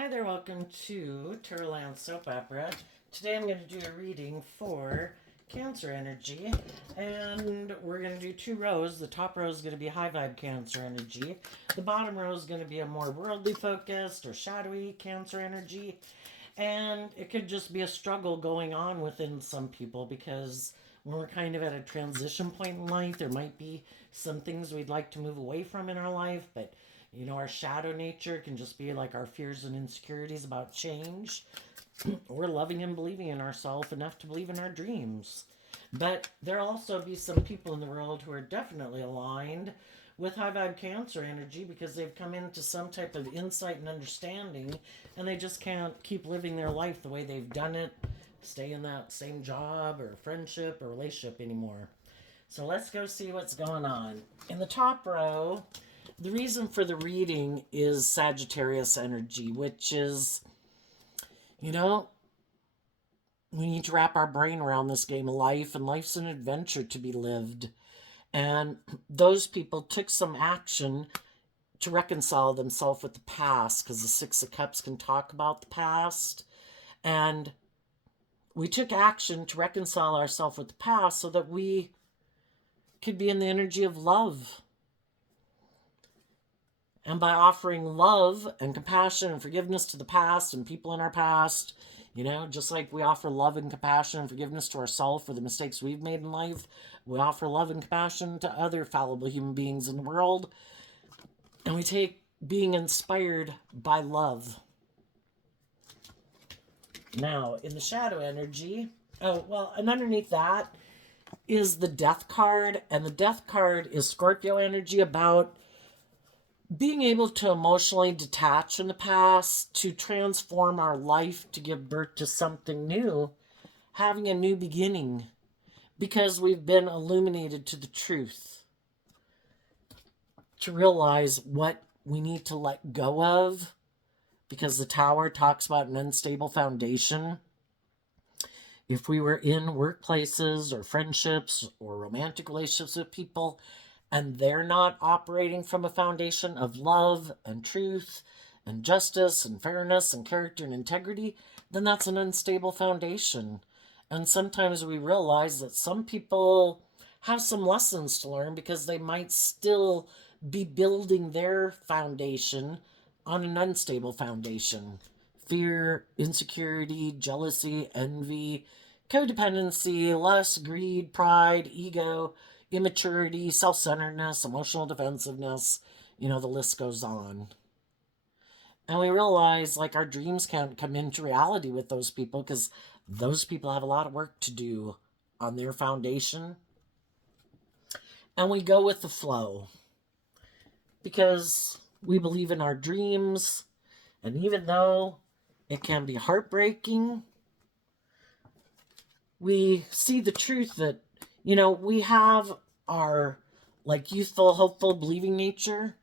Hi there, welcome to Turland Soap Opera. Today I'm going to do a reading for Cancer energy, and we're going to do two rows. The top row is going to be high vibe Cancer energy. The bottom row is going to be a more worldly focused or shadowy Cancer energy, and it could just be a struggle going on within some people because when we're kind of at a transition point in life, there might be some things we'd like to move away from in our life, but our shadow nature can just be like our fears and insecurities about change. We're loving and believing in ourselves enough to believe in our dreams. But there'll also be some people in the world who are definitely aligned with high vibe Cancer energy because they've come into some type of insight and understanding, and they just can't keep living their life the way they've done it, stay in that same job or friendship or relationship anymore. So let's go see what's going on. In the top row, the reason for the reading is Sagittarius energy, which is, you know, we need to wrap our brain around this game of life, and life's an adventure to be lived. And those people took some action to reconcile themselves with the past, because the Six of Cups can talk about the past. And we took action to reconcile ourselves with the past so that we could be in the energy of love. And by offering love and compassion and forgiveness to the past and people in our past, just like we offer love and compassion and forgiveness to ourselves for the mistakes we've made in life, we offer love and compassion to other fallible human beings in the world. And we take being inspired by love. Now, in the shadow energy, and underneath that is the Death card. And the Death card is Scorpio energy, about being able to emotionally detach from the past, to transform our life, to give birth to something new, having a new beginning, because we've been illuminated to the truth, to realize what we need to let go of, because the Tower talks about an unstable foundation. If we were in workplaces or friendships or romantic relationships with people, and they're not operating from a foundation of love and truth and justice and fairness and character and integrity, then that's an unstable foundation. And sometimes we realize that some people have some lessons to learn because they might still be building their foundation on an unstable foundation. Fear, insecurity, jealousy, envy, codependency, lust, greed, pride, ego, immaturity, self-centeredness, emotional defensiveness, the list goes on. And we realize like our dreams can't come into reality with those people because those people have a lot of work to do on their foundation. And we go with the flow because we believe in our dreams. And even though it can be heartbreaking, we see the truth that we have our youthful, hopeful, believing nature.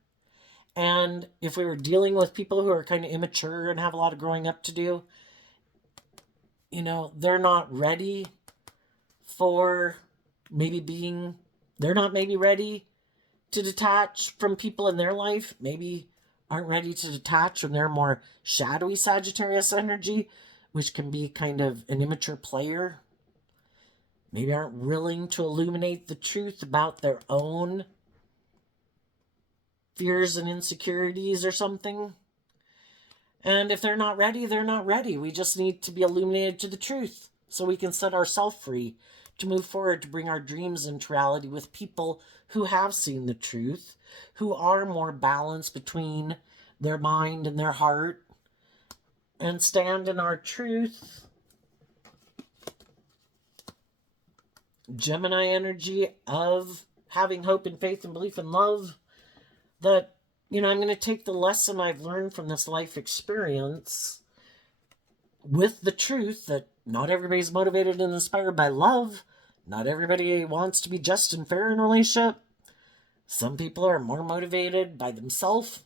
And if we were dealing with people who are kind of immature and have a lot of growing up to do, they're not ready for they're not maybe ready to detach from people in their life. Maybe aren't ready to detach from their more shadowy Sagittarius energy, which can be kind of an immature player. Maybe aren't willing to illuminate the truth about their own fears and insecurities or something. And if they're not ready, they're not ready. We just need to be illuminated to the truth so we can set ourselves free to move forward, to bring our dreams into reality with people who have seen the truth, who are more balanced between their mind and their heart, and stand in our truth. Gemini energy of having hope and faith and belief and love, that I'm going to take the lesson I've learned from this life experience with the truth that not everybody's motivated and inspired by love. Not everybody wants to be just and fair in a relationship. Some people are more motivated by themselves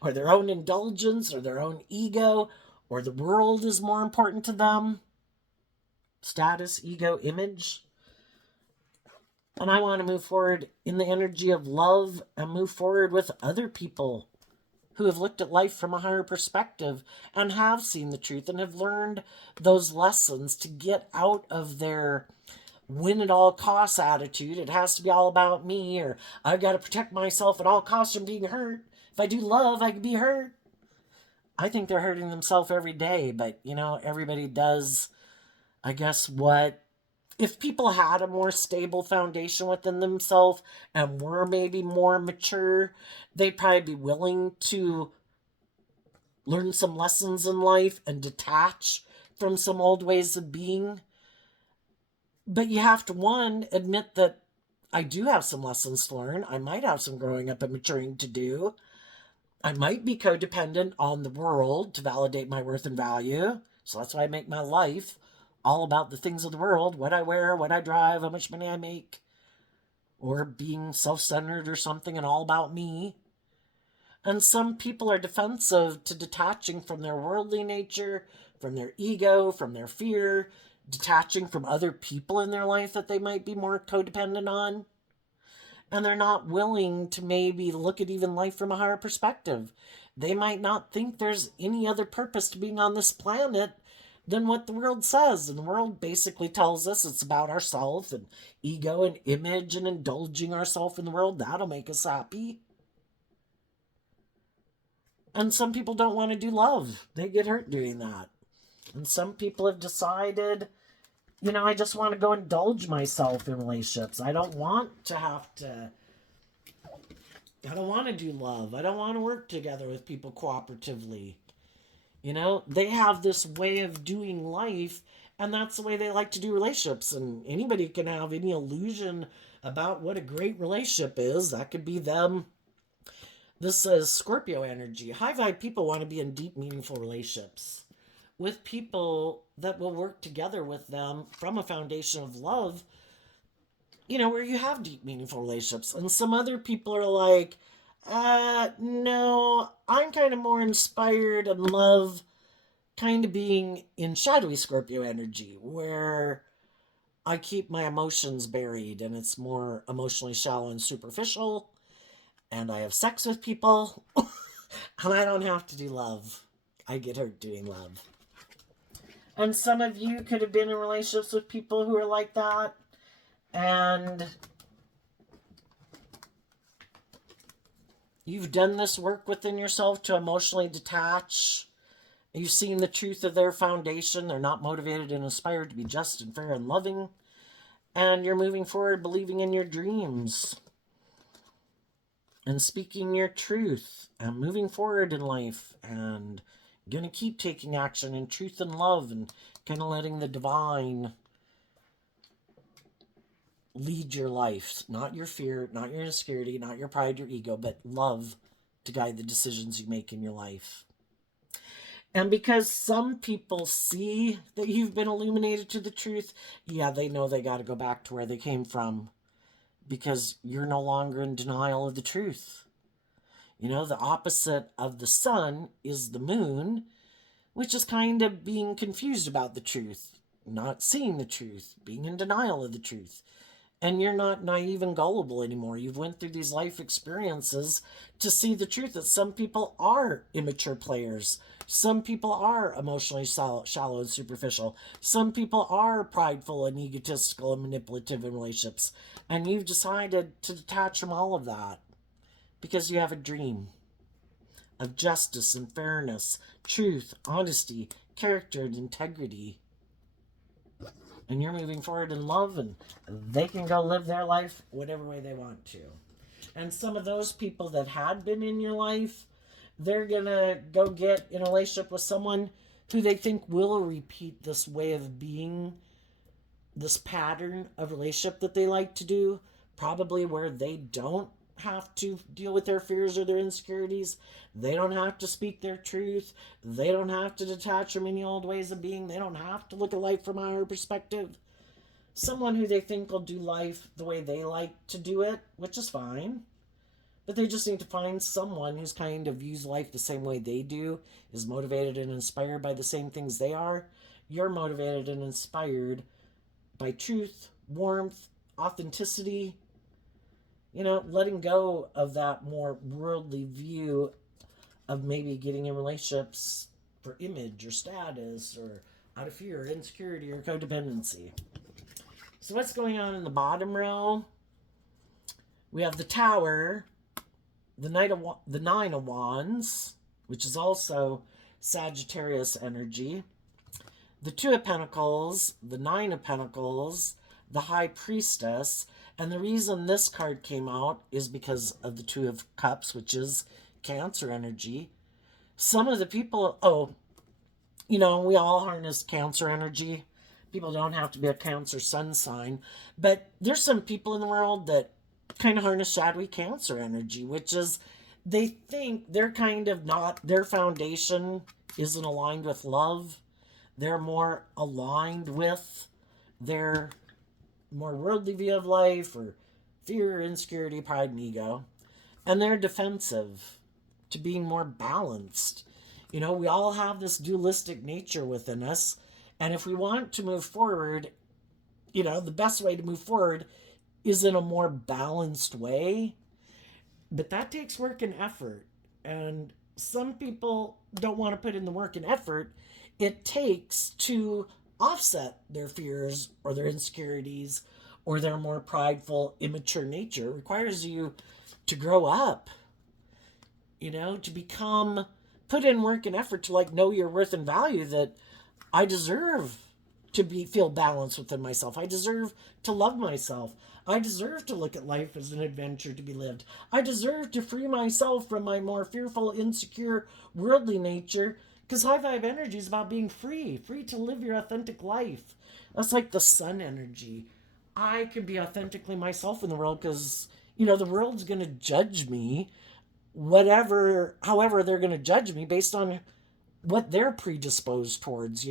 or their own indulgence or their own ego, or the world is more important to them. Status, ego, image. And I want to move forward in the energy of love and move forward with other people who have looked at life from a higher perspective and have seen the truth and have learned those lessons to get out of their win at all costs attitude. It has to be all about me, or I've got to protect myself at all costs from being hurt. If I do love, I can be hurt. I think they're hurting themselves every day, but everybody does, I guess, what if people had a more stable foundation within themselves and were maybe more mature, they'd probably be willing to learn some lessons in life and detach from some old ways of being. But you have to, one, admit that I do have some lessons to learn. I might have some growing up and maturing to do. I might be codependent on the world to validate my worth and value. So that's why I make my life all about the things of the world, what I wear, what I drive, how much money I make, or being self-centered or something and all about me. And some people are defensive to detaching from their worldly nature, from their ego, from their fear, detaching from other people in their life that they might be more codependent on. And they're not willing to maybe look at even life from a higher perspective. They might not think there's any other purpose to being on this planet than what the world says. And the world basically tells us it's about ourselves and ego and image and indulging ourselves in the world. That'll make us happy. And some people don't want to do love. They get hurt doing that. And some people have decided, I just want to go indulge myself in relationships. I don't want to do love. I don't want to work together with people cooperatively. They have this way of doing life, and that's the way they like to do relationships. And anybody can have any illusion about what a great relationship is. That could be them. This says Scorpio energy. High vibe people want to be in deep, meaningful relationships with people that will work together with them from a foundation of love, where you have deep, meaningful relationships. And some other people are like, no, I'm kind of more inspired and love kind of being in shadowy Scorpio energy, where I keep my emotions buried and it's more emotionally shallow and superficial. And I have sex with people and I don't have to do love. I get hurt doing love. And some of you could have been in relationships with people who are like that. And you've done this work within yourself to emotionally detach. You've seen the truth of their foundation. They're not motivated and inspired to be just and fair and loving. And you're moving forward believing in your dreams. And speaking your truth. And moving forward in life. And going to keep taking action in truth and love. And kind of letting the divine lead your life. Not your fear, not your insecurity, not your pride, your ego, but love to guide the decisions you make in your life. And because some people see that you've been illuminated to the truth, they know they got to go back to where they came from. Because you're no longer in denial of the truth. The opposite of the sun is the moon, which is kind of being confused about the truth, not seeing the truth, being in denial of the truth. And you're not naive and gullible anymore. You've went through these life experiences to see the truth that some people are immature players. Some people are emotionally shallow and superficial. Some people are prideful and egotistical and manipulative in relationships. And you've decided to detach from all of that because you have a dream of justice and fairness, truth, honesty, character, and integrity. And you're moving forward in love, and they can go live their life whatever way they want to. And some of those people that had been in your life, they're going to go get in a relationship with someone who they think will repeat this way of being, this pattern of relationship that they like to do, probably where they don't have to deal with their fears or their insecurities. They don't have to speak their truth. They don't have to detach from any old ways of being. They don't have to look at life from a higher perspective. Someone who they think will do life the way they like to do it, which is fine. But they just need to find someone who's kind of views life the same way they do, is motivated and inspired by the same things they are. You're motivated and inspired by truth, warmth, authenticity, letting go of that more worldly view of maybe getting in relationships for image or status or out of fear or insecurity or codependency. So what's going on in the bottom row? We have the Tower, the Nine of Wands, which is also Sagittarius energy, the Two of Pentacles, the Nine of Pentacles, the High Priestess. And the reason this card came out is because of the Two of Cups, which is Cancer energy. Some of the people, we all harness Cancer energy. People don't have to be a Cancer sun sign. But there's some people in the world that kind of harness shadowy Cancer energy, which is they think they're kind of not, their foundation isn't aligned with love. They're more aligned with their more worldly view of life or fear, insecurity, pride, and ego. And they're defensive to being more balanced. We all have this dualistic nature within us. And if we want to move forward, the best way to move forward is in a more balanced way. But that takes work and effort. And some people don't want to put in the work and effort it takes to offset their fears or their insecurities or their more prideful, immature nature. It requires you to grow up, to become, put in work and effort to know your worth and value, that I deserve to feel balanced within myself. I deserve to love myself. I deserve to look at life as an adventure to be lived. I deserve to free myself from my more fearful, insecure, worldly nature, because high vibe energy is about being free to live your authentic life. That's like the sun energy. I can be authentically myself in the world because, the world's going to judge me, however they're going to judge me based on what they're predisposed towards,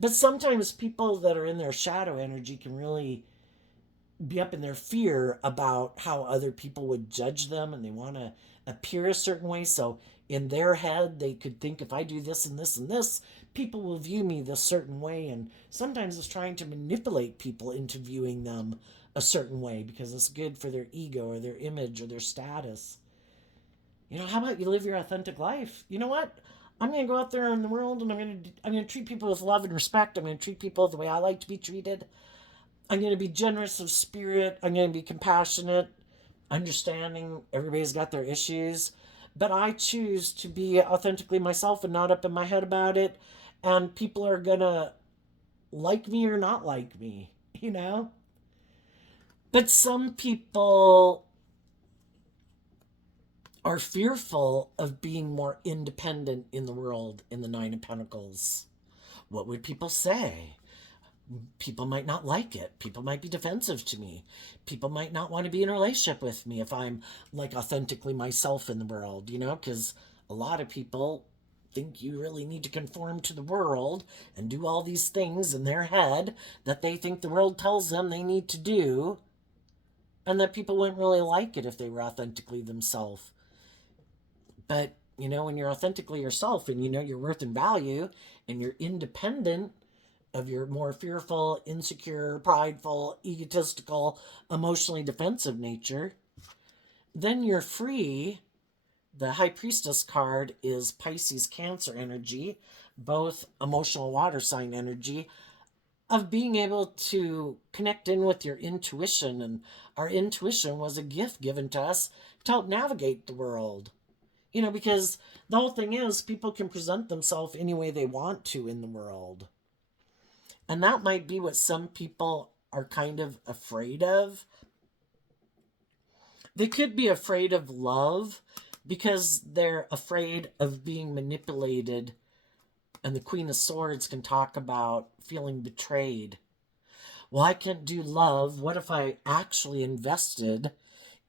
But sometimes people that are in their shadow energy can really be up in their fear about how other people would judge them, and they want to appear a certain way. So in their head, they could think, if I do this and this and this, people will view me this certain way. And sometimes it's trying to manipulate people into viewing them a certain way because it's good for their ego or their image or their status. How about you live your authentic life? You know what? I'm going to go out there in the world and I'm going to treat people with love and respect. I'm going to treat people the way I like to be treated. I'm going to be generous of spirit. I'm going to be compassionate, understanding. Everybody's got their issues. But I choose to be authentically myself and not up in my head about it. And people are going to like me or not like me, But some people are fearful of being more independent in the world in the Nine of Pentacles. What would people say? People might not like it. People might be defensive to me. People might not want to be in a relationship with me if I'm authentically myself in the world, because a lot of people think you really need to conform to the world and do all these things in their head that they think the world tells them they need to do, and that people wouldn't really like it if they were authentically themselves. But, when you're authentically yourself and your worth and value and you're independent of your more fearful, insecure, prideful, egotistical, emotionally defensive nature, then you're free. The High Priestess card is Pisces Cancer energy, both emotional water sign energy, of being able to connect in with your intuition. And our intuition was a gift given to us to help navigate the world. Because the whole thing is people can present themselves any way they want to in the world. And that might be what some people are kind of afraid of. They could be afraid of love because they're afraid of being manipulated. And the Queen of Swords can talk about feeling betrayed. Well, I can't do love. What if I actually invested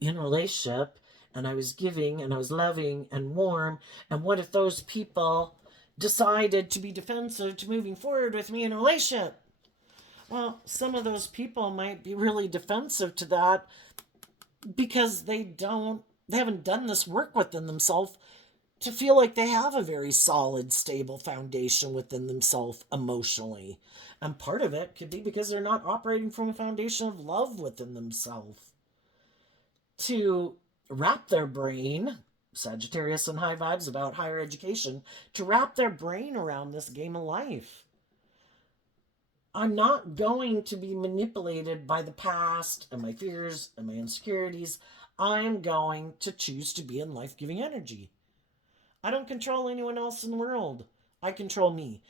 in a relationship and I was giving and I was loving and warm? And what if those people decided to be defensive to moving forward with me in a relationship? Well, some of those people might be really defensive to that because they haven't done this work within themselves to feel like they have a very solid, stable foundation within themselves emotionally. And part of it could be because they're not operating from a foundation of love within themselves. To wrap their brain Sagittarius and high vibes about higher education to wrap their brain around this game of life. I'm not going to be manipulated by the past and my fears and my insecurities. I'm going to choose to be in life-giving energy. I don't control anyone else in the world. I control me.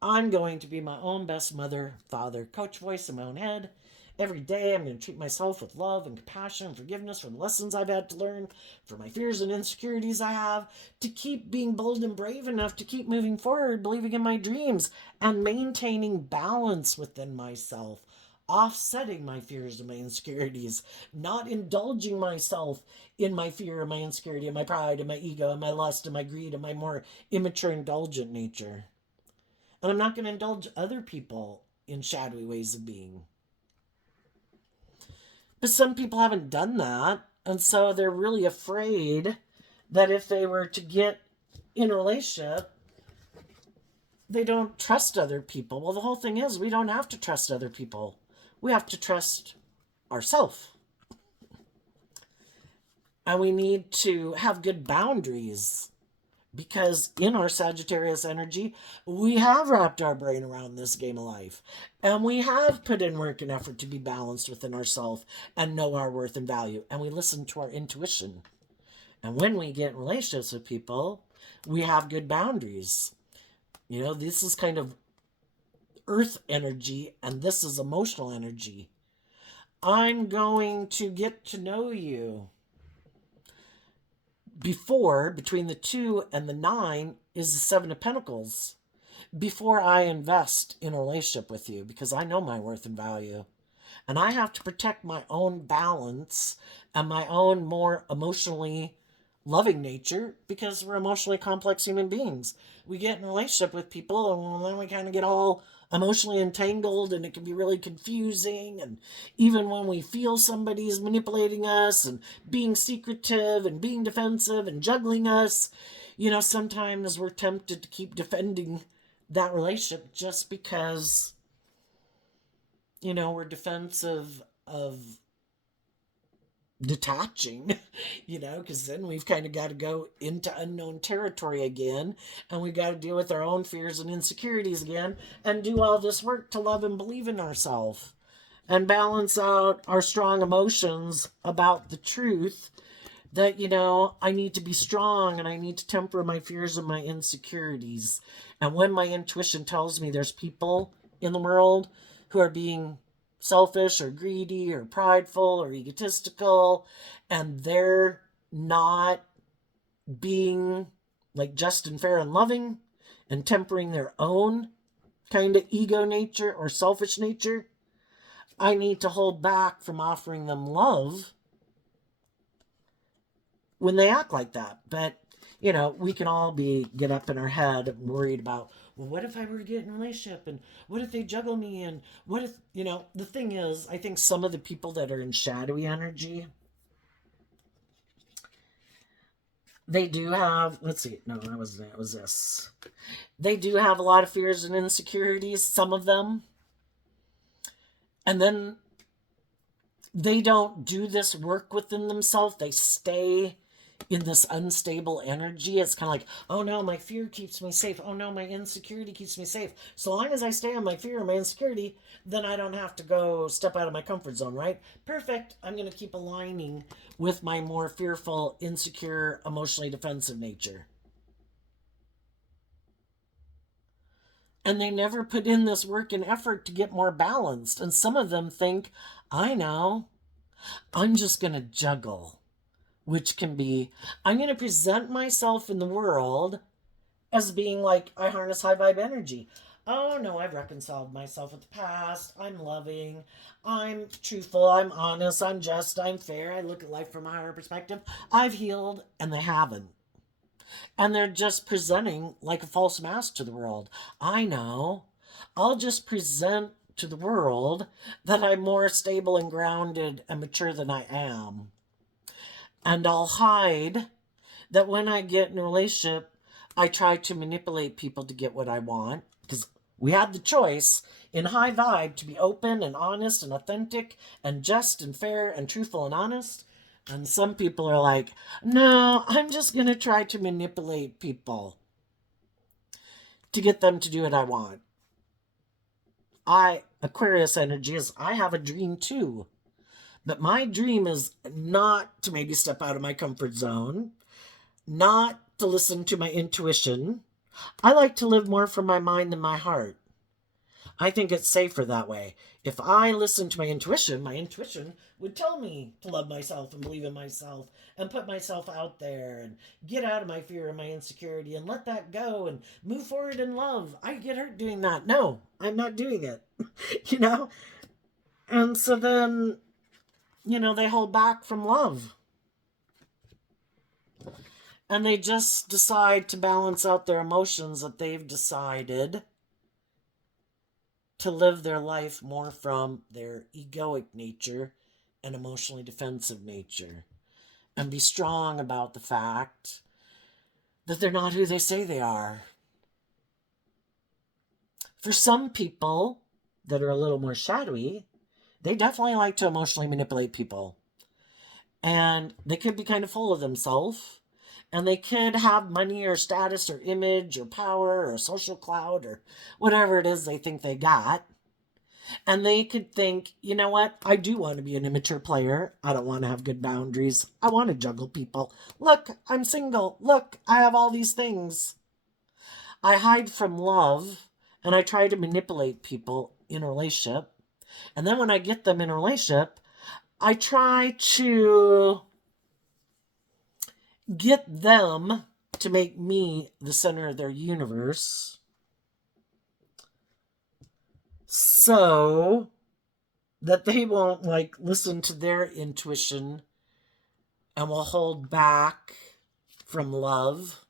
I'm going to be my own best mother, father, coach voice in my own head. Every day I'm going to treat myself with love and compassion and forgiveness for the lessons I've had to learn, for my fears and insecurities I have, to keep being bold and brave enough to keep moving forward, believing in my dreams, and maintaining balance within myself, offsetting my fears and my insecurities, not indulging myself in my fear and my insecurity and my pride and my ego and my lust and my greed and my more immature, indulgent nature. And I'm not going to indulge other people in shadowy ways of being. But some people haven't done that, and so they're really afraid that if they were to get in a relationship, they don't trust other people. Well, the whole thing is we don't have to trust other people. We have to trust ourselves. And we need to have good boundaries, because in our Sagittarius energy, we have wrapped our brain around this game of life. And we have put in work and effort to be balanced within ourselves and know our worth and value. And we listen to our intuition. And when we get in relationships with people, we have good boundaries. You know, this is kind of earth energy, and this is emotional energy. I'm going to get to know you. Between the 2 and the 9 is the 7 of Pentacles. Before I invest in a relationship with you, because I know my worth and value. And I have to protect my own balance and my own more emotionally loving nature, because we're emotionally complex human beings. We get in a relationship with people and then we kind of get all emotionally entangled, and it can be really confusing. And even when we feel somebody's manipulating us and being secretive and being defensive and juggling us, you know, sometimes we're tempted to keep defending that relationship just because, you know, we're defensive of detaching, you know, because then we've kind of got to go into unknown territory again, and we got to deal with our own fears and insecurities again, and do all this work to love and believe in ourselves and balance out our strong emotions about the truth that, you know, I need to be strong and I need to temper my fears and my insecurities. And when my intuition tells me there's people in the world who are being selfish or greedy or prideful or egotistical, and they're not being like just and fair and loving and tempering their own kind of ego nature or selfish nature, I need to hold back from offering them love when they act like that. But, you know, we can all get up in our head and worried about, well, what if I were to get in a relationship, and what if they juggle me, and what if, you know, the thing is, I think some of the people that are in shadowy energy, they do have, let's see, no, that was this. They do have a lot of fears and insecurities, some of them. And then they don't do this work within themselves. They stay in this unstable energy. It's kind of like, oh no, my fear keeps me safe. Oh no, my insecurity keeps me safe. So long as I stay on my fear and my insecurity, then I don't have to go step out of my comfort zone, right? Perfect. I'm going to keep aligning with my more fearful, insecure, emotionally defensive nature. And they never put in this work and effort to get more balanced. And some of them think, I know, I'm just going to juggle. Which can be, I'm going to present myself in the world as being like, I harness high vibe energy. Oh no, I've reconciled myself with the past. I'm loving. I'm truthful. I'm honest. I'm just. I'm fair. I look at life from a higher perspective. I've healed, and they haven't. And they're just presenting like a false mask to the world. I know. I'll just present to the world that I'm more stable and grounded and mature than I am. And I'll hide that when I get in a relationship, I try to manipulate people to get what I want. Because we had the choice in high vibe to be open and honest and authentic and just and fair and truthful and honest. And some people are like, no, I'm just going to try to manipulate people to get them to do what I want. Aquarius energy is, I have a dream too. But my dream is not to maybe step out of my comfort zone, not to listen to my intuition. I like to live more from my mind than my heart. I think it's safer that way. If I listen to my intuition would tell me to love myself and believe in myself and put myself out there and get out of my fear and my insecurity and let that go and move forward in love. I get hurt doing that. No, I'm not doing it. you know? And so then, they hold back from love. And they just decide to balance out their emotions that they've decided to live their life more from their egoic nature and emotionally defensive nature, and be strong about the fact that they're not who they say they are. For some people that are a little more shadowy, they definitely like to emotionally manipulate people. And they could be kind of full of themselves. And they could have money or status or image or power or social clout or whatever it is they think they got. And they could think, you know what? I do want to be an immature player. I don't want to have good boundaries. I want to juggle people. Look, I'm single. Look, I have all these things. I hide from love and I try to manipulate people in a relationship. And then when I get them in a relationship, I try to get them to make me the center of their universe. So that they won't listen to their intuition and will hold back from love.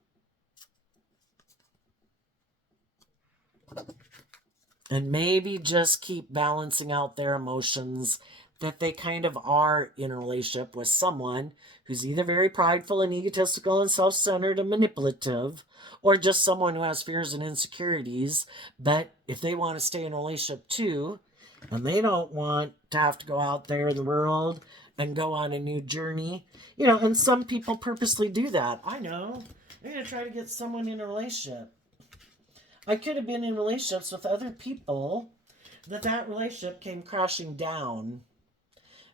And maybe just keep balancing out their emotions that they kind of are in a relationship with someone who's either very prideful and egotistical and self-centered and manipulative, or just someone who has fears and insecurities. But if they want to stay in a relationship too, and they don't want to have to go out there in the world and go on a new journey, and some people purposely do that. I know. They're going to try to get someone in a relationship. I could have been in relationships with other people that relationship came crashing down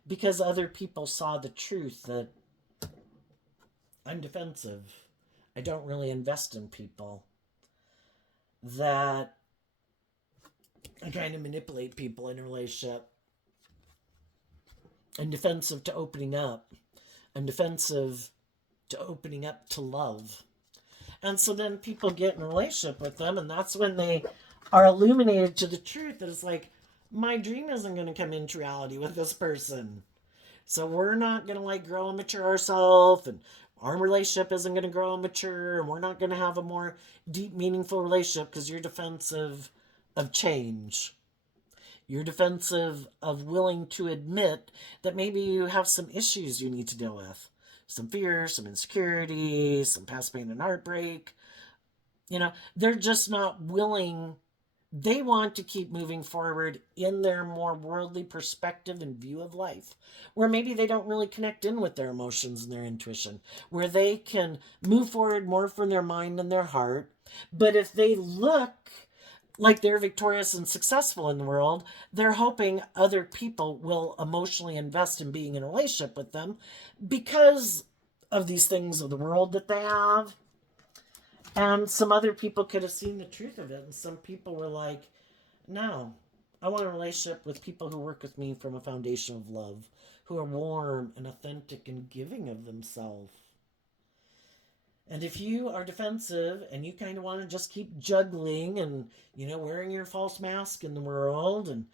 because other people saw the truth that I'm defensive. I don't really invest in people. That I kind of manipulate people in a relationship. I'm defensive to opening up. I'm defensive to opening up to love. And so then people get in a relationship with them, and that's when they are illuminated to the truth that it's like, my dream isn't going to come into reality with this person. So we're not going to grow and mature ourselves, and our relationship isn't going to grow and mature, and we're not going to have a more deep, meaningful relationship because you're defensive of change. You're defensive of willing to admit that maybe you have some issues you need to deal with. Some fear, some insecurity, some past pain and heartbreak. They're just not willing. They want to keep moving forward in their more worldly perspective and view of life, where maybe they don't really connect in with their emotions and their intuition, where they can move forward more from their mind and their heart. But if they look like they're victorious and successful in the world, they're hoping other people will emotionally invest in being in a relationship with them because of these things of the world that they have. And some other people could have seen the truth of it, and some people were like, no, I want a relationship with people who work with me from a foundation of love, who are warm and authentic and giving of themselves. And if you are defensive and you kind of want to just keep juggling and, wearing your false mask in the world and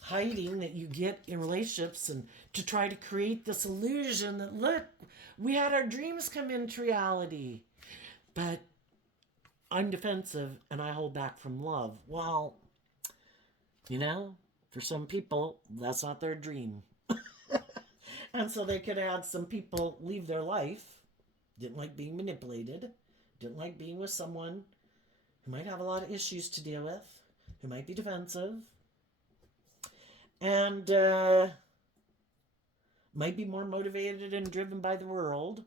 hiding that you get in relationships and to try to create this illusion that, look, we had our dreams come into reality. But I'm defensive and I hold back from love. Well, for some people, that's not their dream. And so they could have had some people leave their life, didn't like being manipulated, didn't like being with someone who might have a lot of issues to deal with, who might be defensive. And might be more motivated and driven by the world.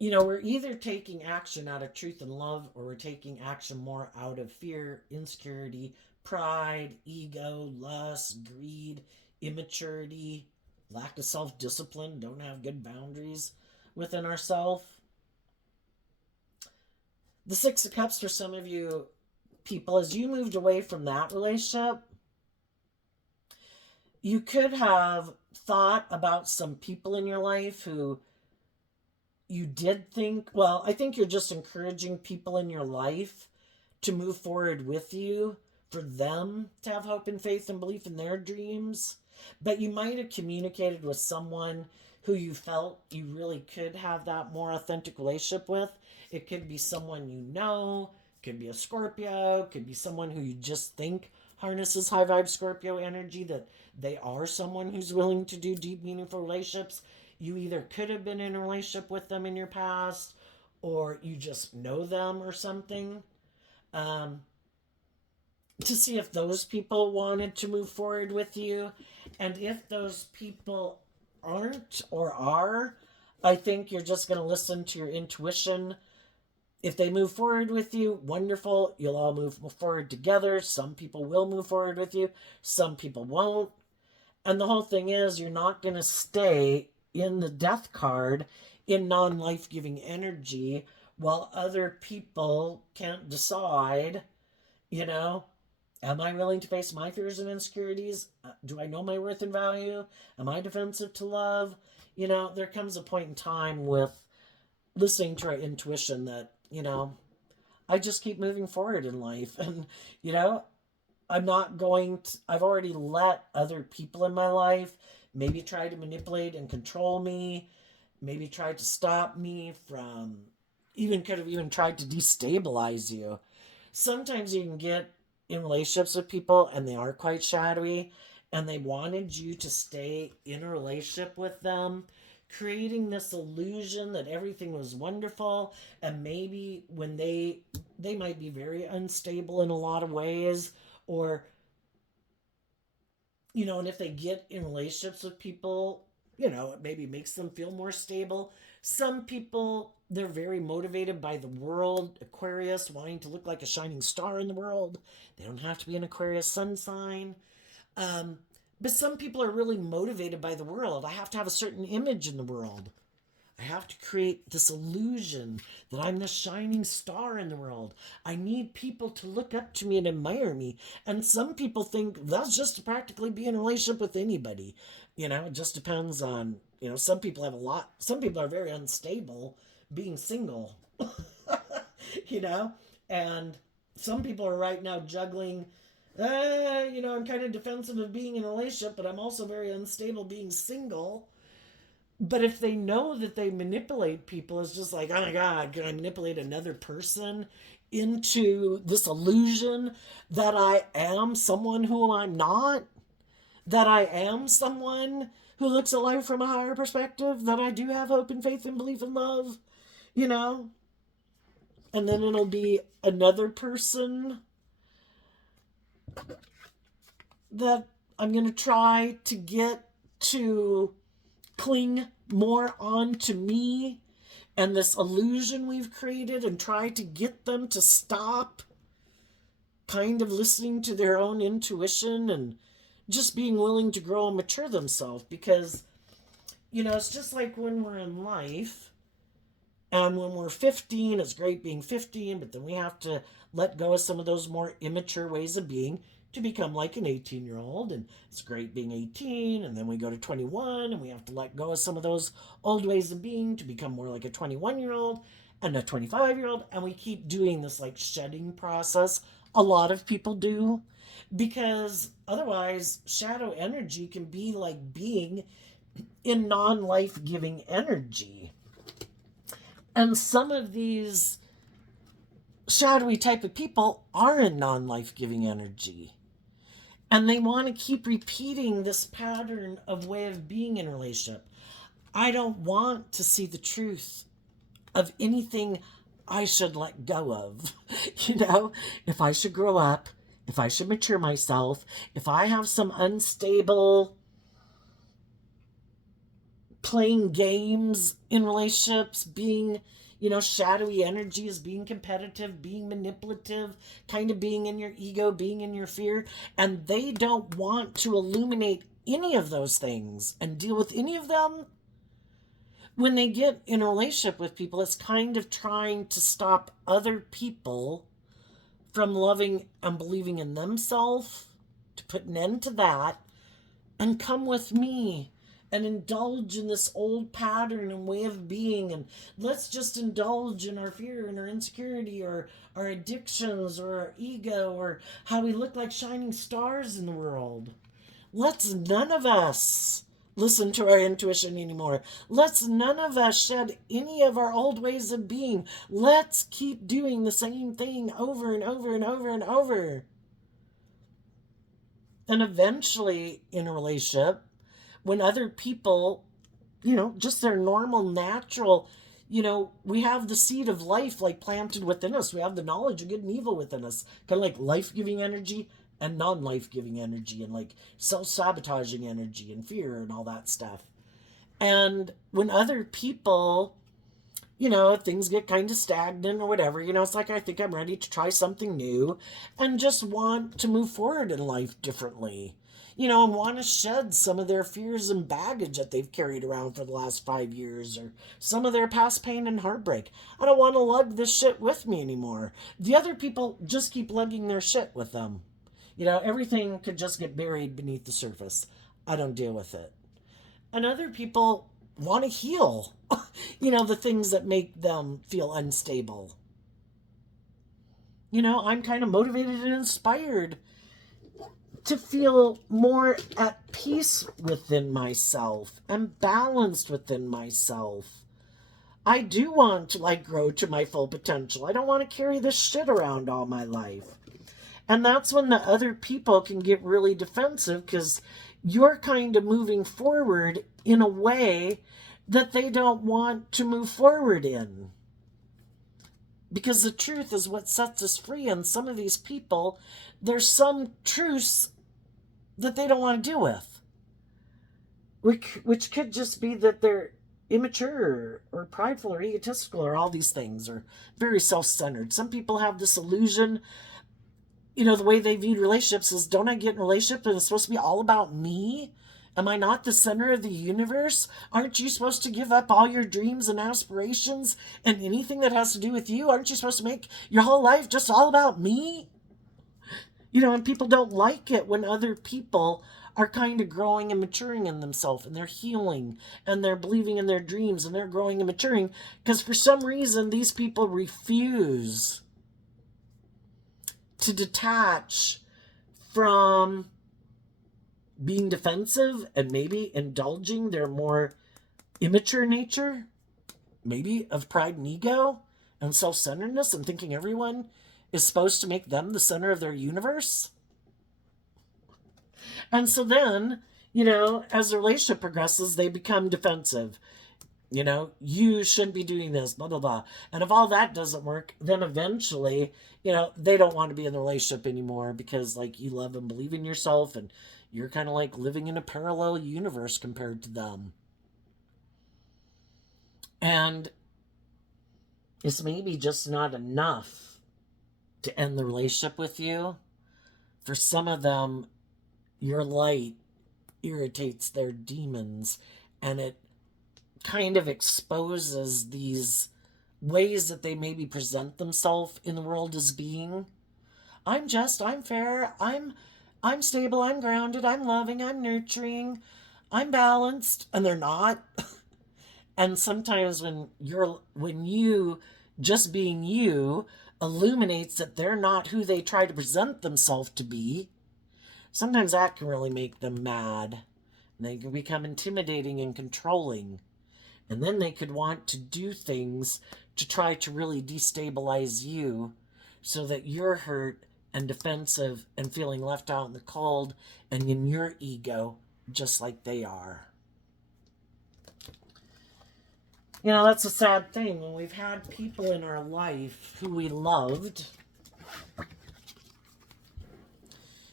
We're either taking action out of truth and love, or we're taking action more out of fear, insecurity, pride, ego, lust, greed, immaturity, lack of self discipline, don't have good boundaries within ourselves. The Six of Cups for some of you people, as you moved away from that relationship, you could have thought about some people in your life who you did think, well, I think you're just encouraging people in your life to move forward with you, for them to have hope and faith and belief in their dreams. But you might have communicated with someone who you felt you really could have that more authentic relationship with. It could be someone you know, could be a Scorpio, could be someone who you just think harnesses high vibe Scorpio energy, that they are someone who's willing to do deep, meaningful relationships. You either could have been in a relationship with them in your past, or you just know them or something. Um, to see if those people wanted to move forward with you. And if those people aren't or are, I think you're just going to listen to your intuition. If they move forward with you, wonderful. You'll all move forward together. Some people will move forward with you, some people won't. And the whole thing is, you're not going to stay in the death card in non life giving energy while other people can't decide, you know, am I willing to face my fears and insecurities? Do I know my worth and value? Am I defensive to love? There comes a point in time with listening to our intuition that, I just keep moving forward in life. And, you know, I'm not going to, I've already let other people in my life maybe try to manipulate and control me, maybe try to stop me from, even could have even tried to destabilize you. Sometimes you can get in relationships with people and they are quite shadowy, and they wanted you to stay in a relationship with them, creating this illusion that everything was wonderful. And maybe when they might be very unstable in a lot of ways, or and if they get in relationships with people, it maybe makes them feel more stable. Some people, they're very motivated by the world. Aquarius, wanting to look like a shining star in the world. They don't have to be an Aquarius sun sign. Um, but some people are really motivated by the world. I have to have a certain image in the world. I have to create this illusion that I'm the shining star in the world. I need people to look up to me and admire me. And some people think that's just to practically be in a relationship with anybody. It just depends on, some people have a lot, some people are very unstable being single, you know, and some people are right now juggling. I'm kind of defensive of being in a relationship, but I'm also very unstable being single. But if they know that they manipulate people, it's just like, oh my God, can I manipulate another person into this illusion that I am someone who I'm not? That I am someone who looks at life from a higher perspective? That I do have hope and faith and belief in love? You know? And then it'll be another person that I'm going to try to get to cling more on to me and this illusion we've created, and try to get them to stop kind of listening to their own intuition and just being willing to grow and mature themselves. Because, it's just like when we're in life and when we're 15, it's great being 15, but then we have to let go of some of those more immature ways of being to become like an 18-year-old. And it's great being 18, and then we go to 21 and we have to let go of some of those old ways of being to become more like a 21-year-old and a 25-year-old. And we keep doing this like shedding process. A lot of people do, because otherwise shadow energy can be like being in non-life giving energy. And some of these shadowy type of people are in non-life giving energy. And they want to keep repeating this pattern of way of being in a relationship. I don't want to see the truth of anything I should let go of. You know, if I should grow up, if I should mature myself, if I have some unstable playing games in relationships, being, shadowy energies, being competitive, being manipulative, kind of being in your ego, being in your fear, and they don't want to illuminate any of those things and deal with any of them. When they get in a relationship with people, it's kind of trying to stop other people from loving and believing in themselves, to put an end to that, and come with me and indulge in this old pattern and way of being, and let's just indulge in our fear and our insecurity or our addictions or our ego or how we look like shining stars in the world. Let's none of us listen to our intuition anymore. Let's none of us shed any of our old ways of being. Let's keep doing the same thing over and over and over and over. And eventually, in a relationship, when other people, just their normal, natural, we have the seed of life like planted within us. We have the knowledge of good and evil within us. Kind of like life-giving energy and non-life-giving energy, and like self-sabotaging energy and fear and all that stuff. And when other people, things get kind of stagnant or whatever, it's like, I think I'm ready to try something new and just want to move forward in life differently, and want to shed some of their fears and baggage that they've carried around for the last 5 years, or some of their past pain and heartbreak. I don't want to lug this shit with me anymore. The other people just keep lugging their shit with them. Everything could just get buried beneath the surface. I don't deal with it. And other people want to heal, the things that make them feel unstable. I'm kind of motivated and inspired to feel more at peace within myself and balanced within myself. I do want to grow to my full potential. I don't want to carry this shit around all my life. And that's when the other people can get really defensive, because you're kind of moving forward in a way that they don't want to move forward in. Because the truth is what sets us free. And some of these people, there's some truths that they don't want to deal with. Which could just be that they're immature or prideful or egotistical or all these things, or very self-centered. Some people have this illusion, the way they viewed relationships is, don't I get in a relationship and it's supposed to be all about me? Am I not the center of the universe? Aren't you supposed to give up all your dreams and aspirations and anything that has to do with you? Aren't you supposed to make your whole life just all about me? And people don't like it when other people are kind of growing and maturing in themselves, and they're healing and they're believing in their dreams and they're growing and maturing, because for some reason these people refuse to detach from being defensive and maybe indulging their more immature nature, maybe of pride and ego and self-centeredness, and thinking everyone is supposed to make them the center of their universe. And so then, as the relationship progresses, they become defensive. You shouldn't be doing this, blah, blah, blah. And if all that doesn't work, then eventually, they don't want to be in the relationship anymore, because you love and believe in yourself, and you're kind of living in a parallel universe compared to them. And it's maybe just not enough to end the relationship with you. For some of them, your light irritates their demons, and it kind of exposes these ways that they maybe present themselves in the world as being. I'm fair, I'm stable, I'm grounded, I'm loving, I'm nurturing, I'm balanced, and they're not. And sometimes when you just being you illuminates that they're not who they try to present themselves to be, sometimes that can really make them mad. And they can become intimidating and controlling. And then they could want to do things to try to really destabilize you, so that you're hurt and defensive and feeling left out in the cold and in your ego, just like they are. You know, that's a sad thing. When we've had people in our life who we loved,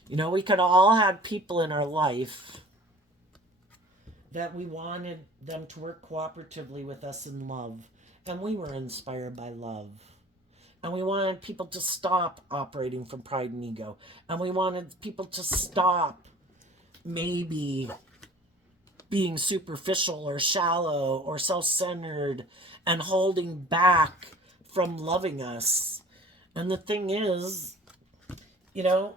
you know, we could all had people in our life that we wanted them to work cooperatively with us in love. And we were inspired by love. And we wanted people to stop operating from pride and ego. And we wanted people to stop maybe being superficial or shallow or self centered and holding back from loving us. And the thing is, you know,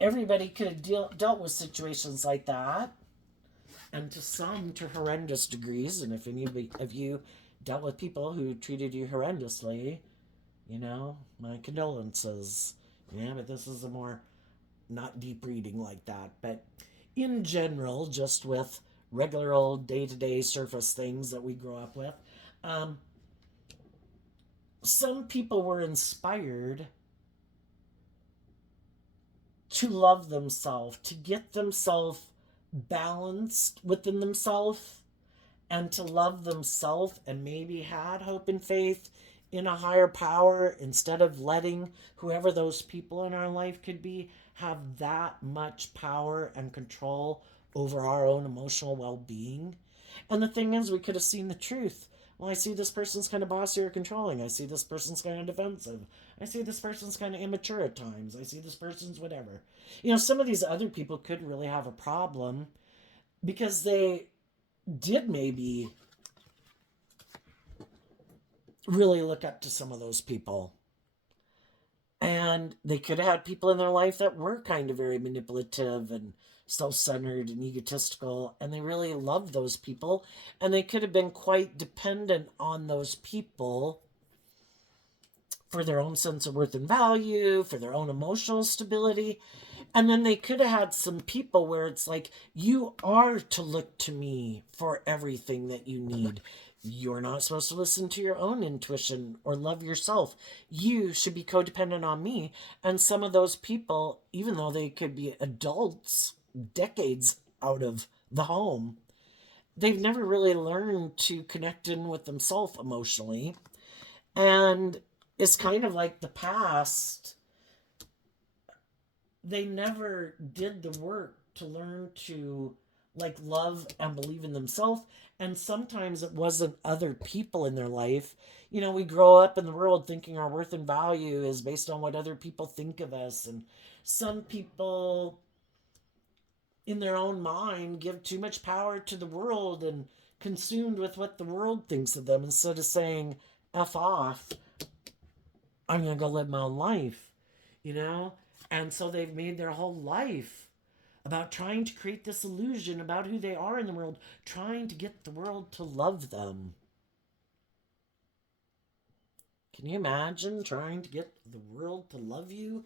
everybody could have dealt with situations like that, and to some to horrendous degrees. And if any of you dealt with people who treated you horrendously, you know, my condolences. Yeah, but this is a more not deep reading like that. But in general, just with regular old day to day surface things that we grow up with, some people were inspired to love themselves, to get themselves balanced within themselves, and to love themselves, and maybe had hope and faith in a higher power instead of letting whoever those people in our life could be have that much power and control over our own emotional well-being. And the thing is, we could have seen the truth. Well, I see this person's kind of bossy or controlling. I see this person's kind of defensive. I see this person's kind of immature at times. I see this person's whatever. You know, some of these other people could really have a problem because they did maybe really look up to some of those people. And they could have had people in their life that were kind of very manipulative and self centered and egotistical, and they really loved those people. And they could have been quite dependent on those people for their own sense of worth and value, for their own emotional stability. And then they could have had some people where it's like, you are to look to me for everything that you need. You're not supposed to listen to your own intuition or love yourself. You should be codependent on me. And some of those people, even though they could be adults, decades out of the home, they've never really learned to connect in with themselves emotionally. And it's kind of like the past, they never did the work to learn to like love and believe in themselves. And sometimes it wasn't other people in their life. You know, we grow up in the world thinking our worth and value is based on what other people think of us. And some people in their own mind give too much power to the world and consumed with what the world thinks of them instead of saying F off, I'm going to go live my own life, you know? And so they've made their whole life about trying to create this illusion about who they are in the world, trying to get the world to love them. Can you imagine trying to get the world to love you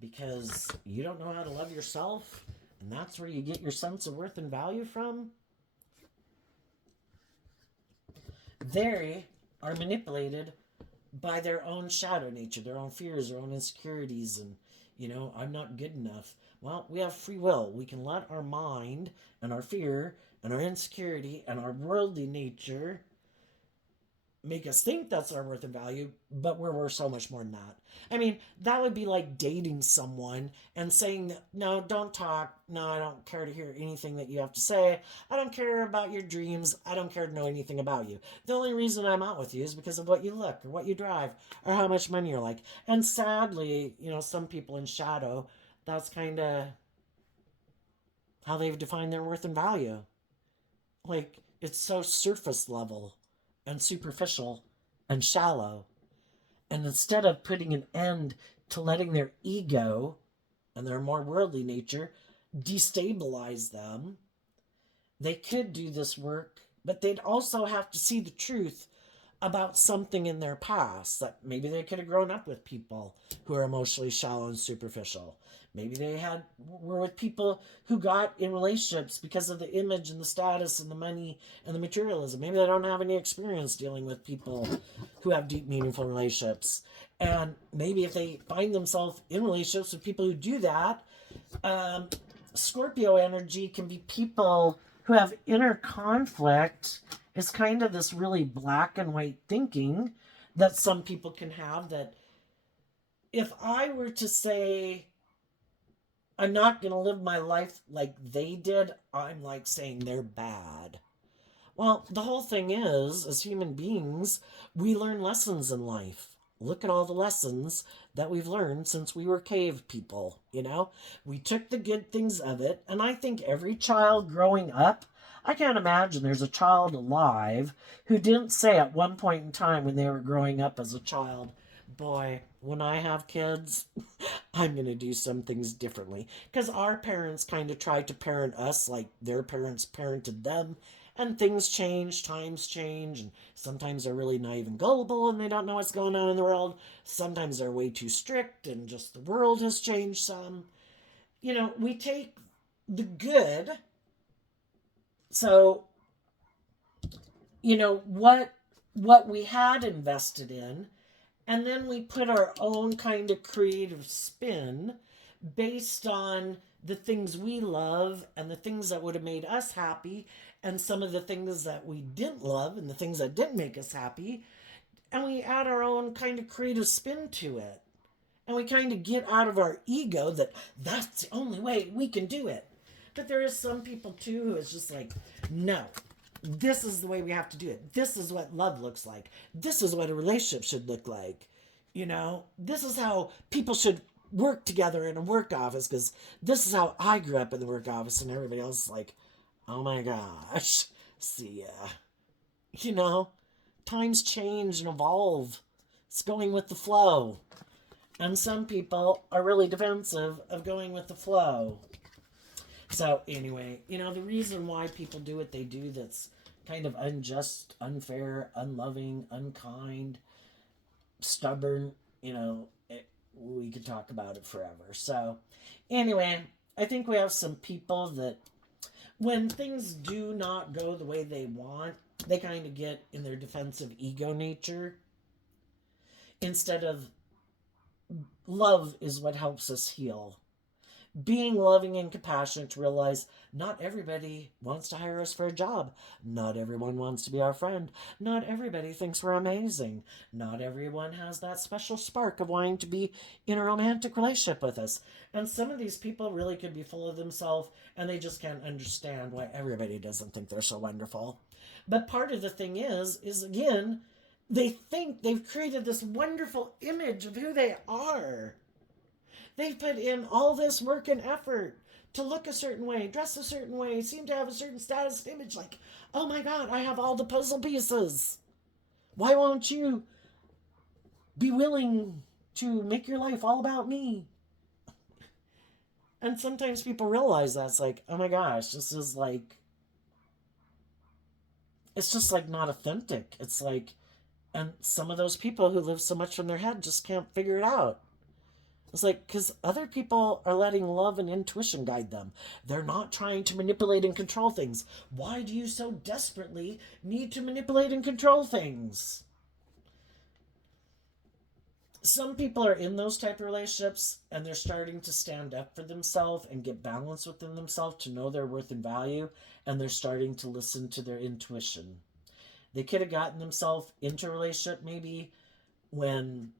because you don't know how to love yourself? And that's where you get your sense of worth and value from? They are manipulated by their own shadow nature, their own fears, their own insecurities, and, you know, I'm not good enough. Well, we have free will. We can let our mind and our fear and our insecurity and our worldly nature make us think that's our worth and value, but we're so much more than that. I mean, that would be like dating someone and saying that, no, don't talk. No, I don't care to hear anything that you have to say. I don't care about your dreams. I don't care to know anything about you. The only reason I'm out with you is because of what you look or what you drive or how much money you're like. And sadly, you know, some people in shadow, that's kind of how they've defined their worth and value. Like, it's so surface level and superficial and shallow. And instead of putting an end to letting their ego and their more worldly nature destabilize them, they could do this work, but they'd also have to see the truth about something in their past, that maybe they could have grown up with people who are emotionally shallow and superficial. Maybe they were with people who got in relationships because of the image and the status and the money and the materialism. Maybe they don't have any experience dealing with people who have deep, meaningful relationships. And maybe if they find themselves in relationships with people who do that, Scorpio energy can be people who have inner conflict is kind of this really black and white thinking that some people can have, that if I were to say, I'm not going to live my life like they did, I'm like saying they're bad. Well, the whole thing is, as human beings, we learn lessons in life. Look at all the lessons that we've learned since we were cave people, you know? We took the good things of it, and I think every child growing up, I can't imagine there's a child alive who didn't say at one point in time when they were growing up as a child, boy, when I have kids, I'm going to do some things differently. Because our parents kind of tried to parent us like their parents parented them. And things change, times change, and sometimes they're really naive and gullible and they don't know what's going on in the world. Sometimes they're way too strict and just the world has changed some. You know, we take the good. So, you know, what we had invested in, and then we put our own kind of creative spin based on the things we love and the things that would have made us happy, and some of the things that we didn't love and the things that didn't make us happy. And we add our own kind of creative spin to it. And we kind of get out of our ego that that's the only way we can do it. But there is some people too who is just like, no, this is the way we have to do it. This is what love looks like. This is what a relationship should look like. You know, this is how people should work together in a work office, because this is how I grew up in the work office, and everybody else is like, oh my gosh, see ya. You know, times change and evolve. It's going with the flow. And some people are really defensive of going with the flow. So anyway, you know, the reason why people do what they do that's kind of unjust, unfair, unloving, unkind, stubborn, you know, we could talk about it forever. So anyway, I think we have some people that when things do not go the way they want, they kind of get in their defensive ego nature instead of love is what helps us heal. Being loving and compassionate to realize not everybody wants to hire us for a job. Not everyone wants to be our friend. Not everybody thinks we're amazing. Not everyone has that special spark of wanting to be in a romantic relationship with us. And some of these people really could be full of themselves and they just can't understand why everybody doesn't think they're so wonderful. But part of the thing is again, they think they've created this wonderful image of who they are. They've put in all this work and effort to look a certain way, dress a certain way, seem to have a certain status image. Like, oh my God, I have all the puzzle pieces. Why won't you be willing to make your life all about me? And sometimes people realize that's like, oh my gosh, this is like, it's just like not authentic. It's like, and some of those people who live so much from their head just can't figure it out. It's like, because other people are letting love and intuition guide them. They're not trying to manipulate and control things. Why do you so desperately need to manipulate and control things? Some people are in those type of relationships and they're starting to stand up for themselves and get balance within themselves to know their worth and value, and they're starting to listen to their intuition. They could have gotten themselves into a relationship maybe when,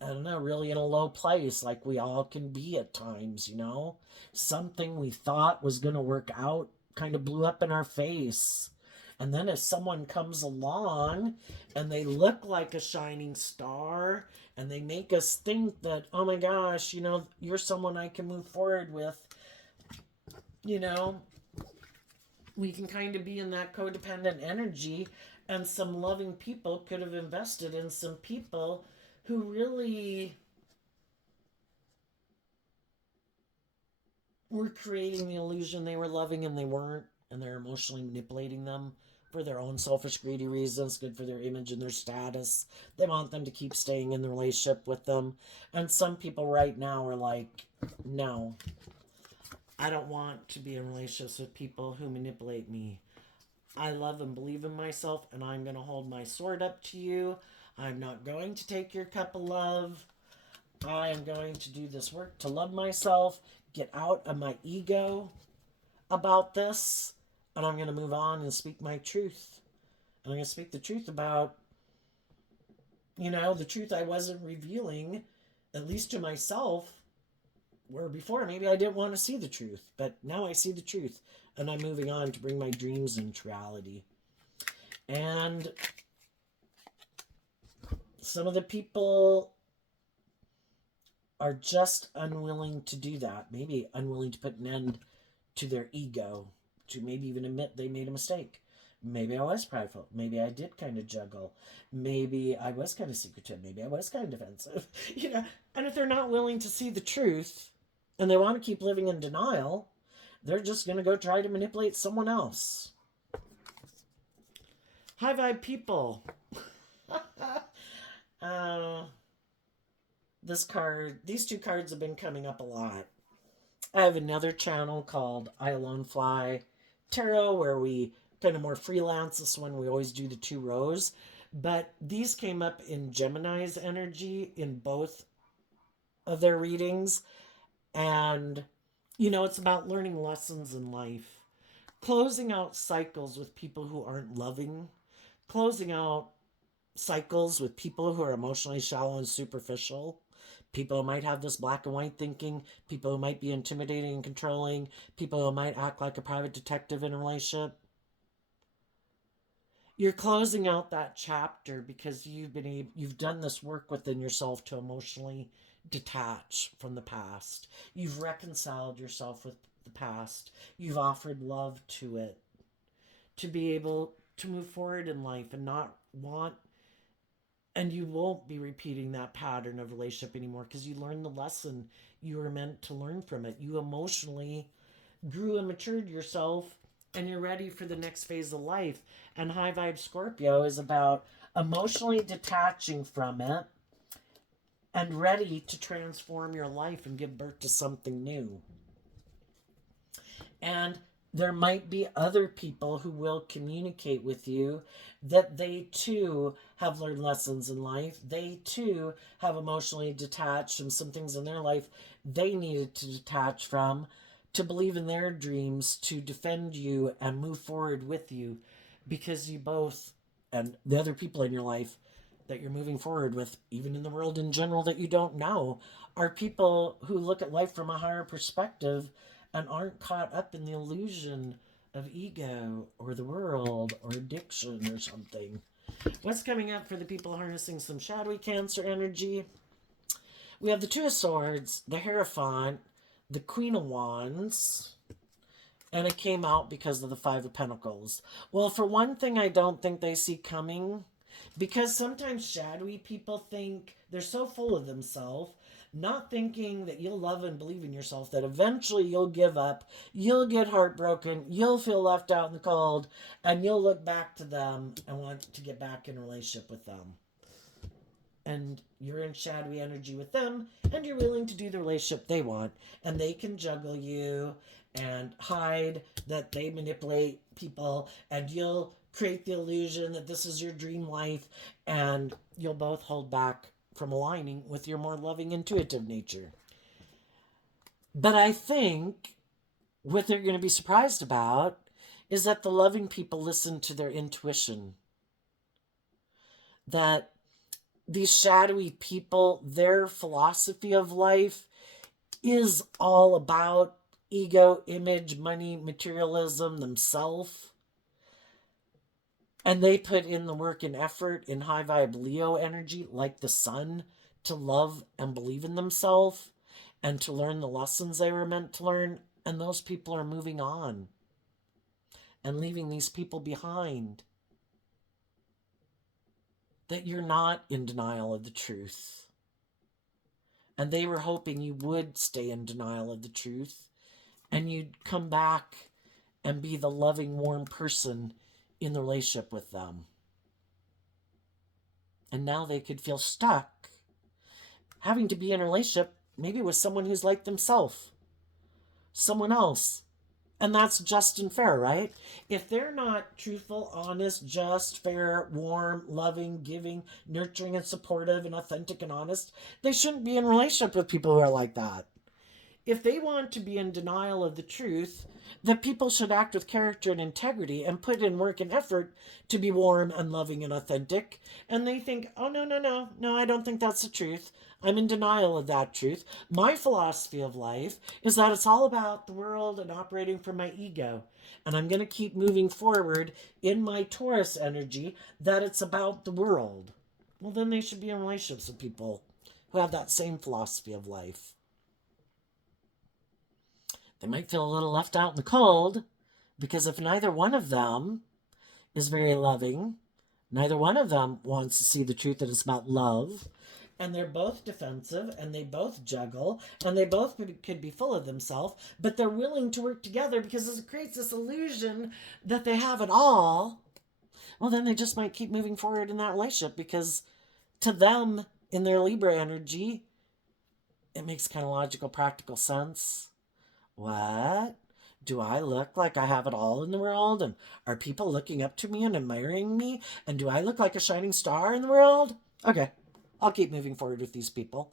I don't know, really in a low place, like we all can be at times, you know? Something we thought was going to work out kind of blew up in our face. And then if someone comes along and they look like a shining star and they make us think that, oh my gosh, you know, you're someone I can move forward with, you know, we can kind of be in that codependent energy, and some loving people could have invested in some people who really were creating the illusion they were loving and they weren't, and they're emotionally manipulating them for their own selfish, greedy reasons, good for their image and their status. They want them to keep staying in the relationship with them. And some people right now are like, no, I don't want to be in relationships with people who manipulate me. I love and believe in myself, and I'm going to hold my sword up to you. I'm not going to take your cup of love. I am going to do this work to love myself, get out of my ego about this, And I'm going to move on and speak my truth. And I'm going to speak the truth about, the truth I wasn't revealing, at least to myself, where before maybe I didn't want to see the truth. But now I see the truth. And I'm moving on to bring my dreams into reality. And some of the people are just unwilling to do that. Maybe unwilling to put an end to their ego, to maybe even admit they made a mistake. Maybe I was prideful. Maybe I did kind of juggle. Maybe I was kind of secretive. Maybe I was kind of defensive. And if they're not willing to see the truth and they want to keep living in denial, they're just going to go try to manipulate someone else. High vibe people. These two cards have been coming up a lot. I have another channel called I Alone Fly Tarot where we kind of more freelance. This one we always do the 2 rows. But these came up in Gemini's energy in both of their readings. And, it's about learning lessons in life. Closing out cycles with people who aren't loving. Closing out cycles with people who are emotionally shallow and superficial. People who might have this black and white thinking. People who might be intimidating and controlling. People who might act like a private detective in a relationship. You're closing out that chapter because you've done this work within yourself to emotionally detach from the past. You've reconciled yourself with the past. You've offered love to it to be able to move forward in life and not want, and you won't be repeating that pattern of relationship anymore because you learned the lesson you were meant to learn from it. You emotionally grew and matured yourself and you're ready for the next phase of life. And High Vibe Scorpio is about emotionally detaching from it and ready to transform your life and give birth to something new. And there might be other people who will communicate with you that they too have learned lessons in life. They too have emotionally detached from some things in their life they needed to detach from, to believe in their dreams, to defend you and move forward with you, because you both, and the other people in your life that you're moving forward with, even in the world in general that you don't know, are people who look at life from a higher perspective and aren't caught up in the illusion of ego or the world or addiction or something. What's coming up for the people harnessing some shadowy Cancer energy? We have the 2 of Swords, the Hierophant, the Queen of Wands, and it came out because of the 5 of Pentacles. Well, for one thing, I don't think they see coming, because sometimes shadowy people think they're so full of themselves, not thinking that you'll love and believe in yourself, that eventually you'll give up, you'll get heartbroken, you'll feel left out in the cold, and you'll look back to them and want to get back in a relationship with them. And you're in shadowy energy with them, and you're willing to do the relationship they want, and they can juggle you and hide that they manipulate people, and you'll create the illusion that this is your dream life, and you'll both hold back from aligning with your more loving, intuitive nature. But I think what they're going to be surprised about is that the loving people listen to their intuition. That these shadowy people, their philosophy of life is all about ego, image, money, materialism, themselves. And they put in the work and effort in high vibe Leo energy, like the sun, to love and believe in themselves and to learn the lessons they were meant to learn. And those people are moving on and leaving these people behind. That you're not in denial of the truth. And they were hoping you would stay in denial of the truth and you'd come back and be the loving, warm person in the relationship with them. And now they could feel stuck having to be in a relationship maybe with someone who's like themselves, someone else. And that's just and fair, right? If they're not truthful, honest, just, fair, warm, loving, giving, nurturing, and supportive, and authentic and honest, they shouldn't be in a relationship with people who are like that. if they want to be in denial of the truth, that people should act with character and integrity and put in work and effort to be warm and loving and authentic, and they think, oh, no, no, no, no, I don't think that's the truth. I'm in denial of that truth. My philosophy of life is that it's all about the world and operating from my ego. And I'm going to keep moving forward in my Taurus energy that it's about the world. Well, then they should be in relationships with people who have that same philosophy of life. They might feel a little left out in the cold because if neither one of them is very loving, neither one of them wants to see the truth that it's about love, and they're both defensive, and they both juggle, and they both could be full of themselves, but they're willing to work together because it creates this illusion that they have it all. Well, then they just might keep moving forward in that relationship because to them, in their Libra energy, it makes kind of logical, practical sense. What? Do I look like I have it all in the world? And are people looking up to me and admiring me? And do I look like a shining star in the world? Okay, I'll keep moving forward with these people.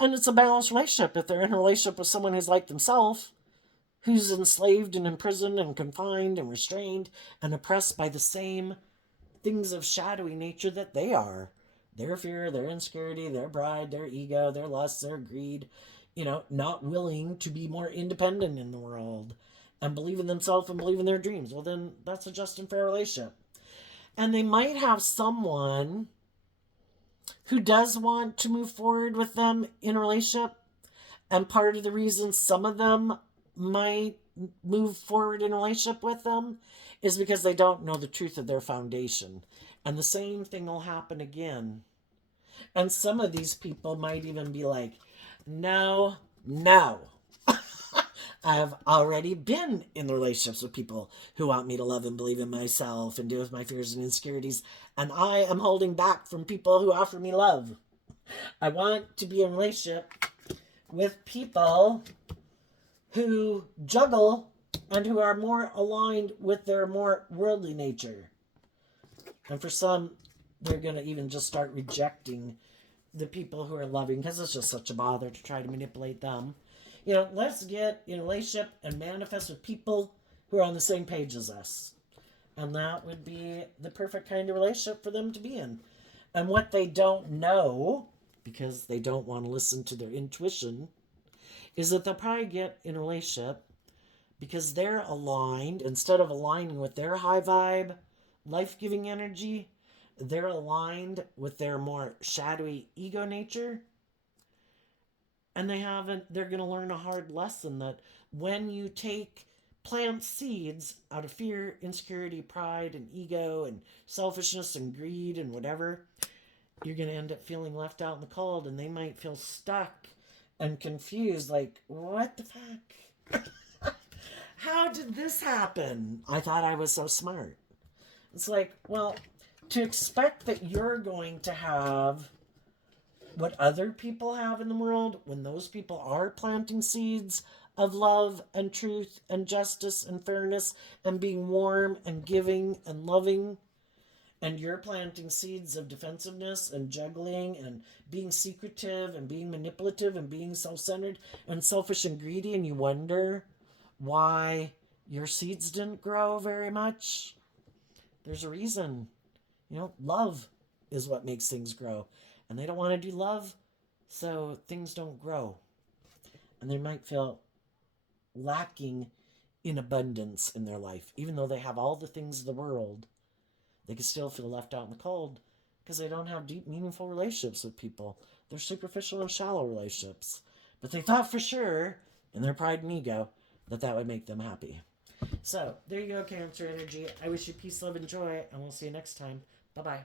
And it's a balanced relationship. If they're in a relationship with someone who's like themselves, who's enslaved and imprisoned and confined and restrained and oppressed by the same things of shadowy nature that they are. Their fear, their insecurity, their pride, their ego, their lust, their greed, not willing to be more independent in the world and believe in themselves and believe in their dreams. Well, then that's a just and fair relationship. And they might have someone who does want to move forward with them in a relationship. And part of the reason some of them might move forward in a relationship with them is because they don't know the truth of their foundation. And the same thing will happen again. And some of these people might even be like, no, I've already been in relationships with people who want me to love and believe in myself and deal with my fears and insecurities. And I am holding back from people who offer me love. I want to be in a relationship with people who juggle and who are more aligned with their more worldly nature. And for some, they're going to even just start rejecting the people who are loving because it's just such a bother to try to manipulate them. Let's get in a relationship and manifest with people who are on the same page as us. And that would be the perfect kind of relationship for them to be in. And what they don't know, because they don't want to listen to their intuition, is that they'll probably get in a relationship because they're aligned, instead of aligning with their high vibe, life-giving energy, they're aligned with their more shadowy ego nature. And they're going to learn a hard lesson that when you plant seeds out of fear, insecurity, pride, and ego, and selfishness, and greed, and whatever, you're going to end up feeling left out in the cold, and they might feel stuck and confused, like, what the fuck? How did this happen? I thought I was so smart. It's like, well, to expect that you're going to have what other people have in the world when those people are planting seeds of love and truth and justice and fairness and being warm and giving and loving, and you're planting seeds of defensiveness and juggling and being secretive and being manipulative and being self-centered and selfish and greedy, and you wonder why your seeds didn't grow very much, there's a reason. Love is what makes things grow. And they don't want to do love, so things don't grow. And they might feel lacking in abundance in their life. Even though they have all the things of the world, they can still feel left out in the cold because they don't have deep, meaningful relationships with people. They're superficial and shallow relationships. But they thought for sure, in their pride and ego, that would make them happy. So, there you go, Cancer energy. I wish you peace, love, and joy, and we'll see you next time. Bye-bye.